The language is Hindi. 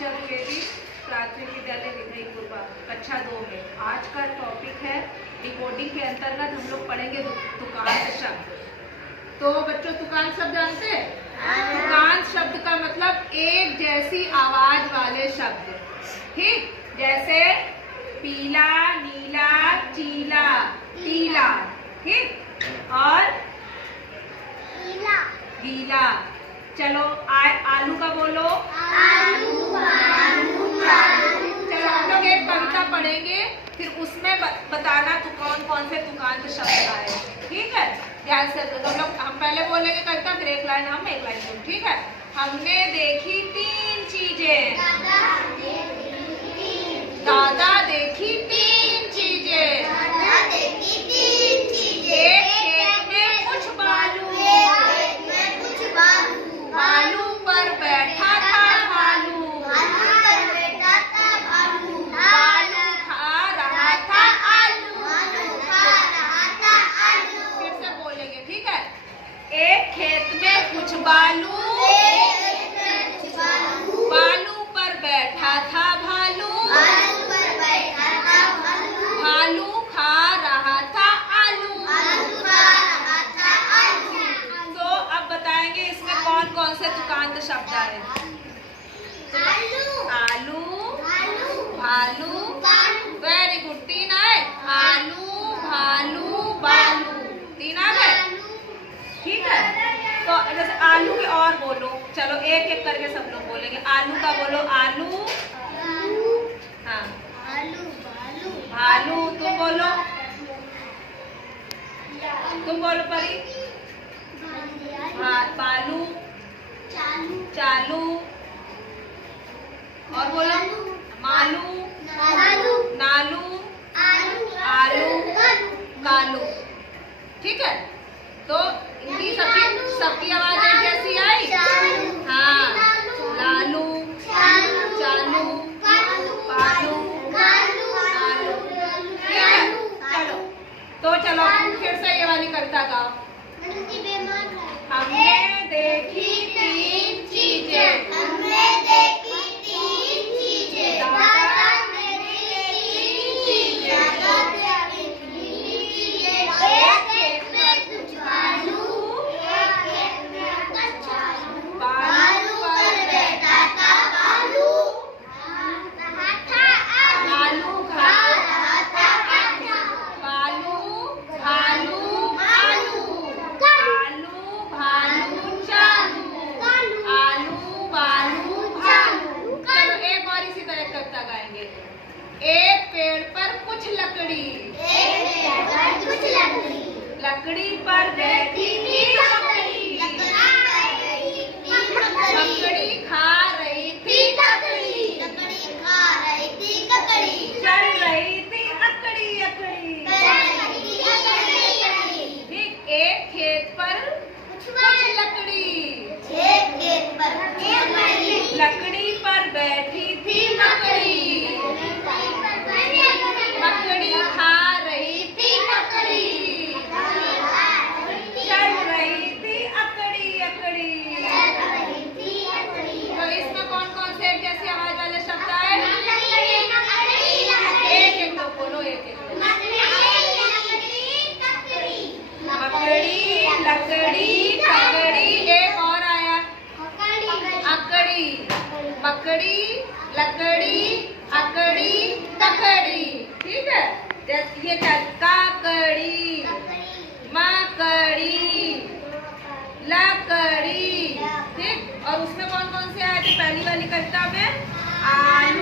टीचर केवी प्राथमिक विद्यालय विधईपुर कक्षा 2 में। आज का टॉपिक है डिकोडिंग के अंतर्गत हम लोग पढ़ेंगे तुकांत शब्द। तो बच्चों तुकांत शब्द जानते हैं? तुकांत शब्द का मतलब एक जैसी आवाज वाले शब्द, ठीक? जैसे पीला, नीला, चीला, तीला, ठीक? और गीला। चलो आलू का बोलो। आलू, आलू, चलो हम लोग एक कविता पढ़ेंगे, फिर उसमें बताना तो कौन कौन से तुकांत शब्द आए, ठीक है? ध्यान से तो लोग हम पहले बोलेंगे कविता, फिर एक लाइन हम एक लाइन तुम, ठीक है? हमने देखी 3 चीजें। दादा देखी 3 चीजें। एक खेत में कुछ बालू, बालू पर बैठा था भालू, बालू खा रहा था आलू। फिर से बोलेंगे, ठीक है? एक खेत में कुछ बालू, बालू पर बैठा था भालू, भालू खा रहा था आलू। तो अब बताएंगे इसमें कौन कौन से तुकांत शब्द आए। आलू, भालू, वेरी गुड। 3 आए, आलू, भालू, बालू, 3 आ गए, ठीक है? तो जैसे आलू के और बोलो, चलो एक एक करके सब लोग बोलेंगे। आलू का बोलो, आलू, हाँ, भालू, तुम बोलो, तुम बोलो परी, हाँ, बालू, चालू, और बोलो मालू, नालू, आलू, कालू, ठीक है? तो इनकी सबकी आवाज एक जैसी आई, हाँ, लालू, चालू, पालू, कालू, ठीक है? चलो तो चलो फिर से ये वाली कविता गाओ। हमने देखी 3 चीजें। दादा ने देखी 3 चीजें। एक खेत में कुछ बालू, बालू पर बैठा था भालू, भालू खा रहा था आलू, भालू, आलू, आलू, भालू, चालू, आलू, बालू, भालू। चलो एक और इसी तरह कविता गाएंगे। एक पेड़ पर कुछ लकड़ी, लकड़ी पर बैठी थी लकड़ी, लकड़ी खा रही थी ककड़ी, चल रही थी अकड़ी अकड़ी, ठीक? एक खेत पर कुछ लकड़ी, लकड़ी पर बैठी थी मकड़ी, मकड़ी खा रही थी ककड़ी, चल रही थी अकड़ी अकड़ी। तो इसमें कौन कौन से एक जैसी आवाज वाले शब्द आए? एक एक लोग बोलो, एक एक लोग। मकड़ी, लकड़ी, ककड़ी, एक और आया अकड़ी, मकड़ी, लकड़ी, अकड़ी, तकड़ी, ठीक है? जैसे ये काकड़ी, मकड़ी, लकड़ी, ठीक? और उसमें कौन कौन से आए थे पहली वाली कविता में? आलू,